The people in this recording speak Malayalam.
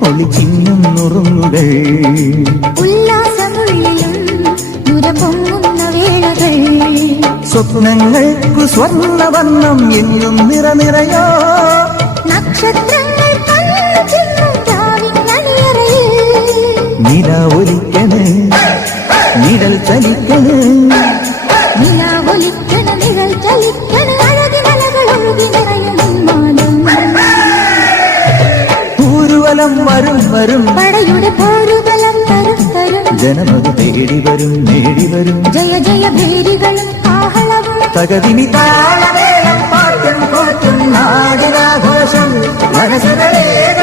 ഒളിച്ചിന്നും നുറുങ്ങുകൾ ഉല്ലാസമുള്ളിലും നുരപൊങ്ങുന്ന വേളകൾ സ്വപ്നങ്ങൾക്കു സ്വർണ്ണവർണ്ണം എന്നും നിറനിറയോ നക്ഷത്രങ്ങൾ നില ഒലിക്കണ് നിഴൽ ചലിക്കണ് നിഴൽ ചലിക്കണ് അഴകിമലകളൊഴുകി നിറയും ഊരുവലം വരും വരും പടയുടെ പോരുബലം തരും തരും ജനമത് തേടി വരും നേടി വരും ജയ ജയ ഭേരികളും ആഹളവും തകതിനി താളമേളം പാട്ടും കൂട്ടും നാടിനാഘോഷം മനസ്സുകളേക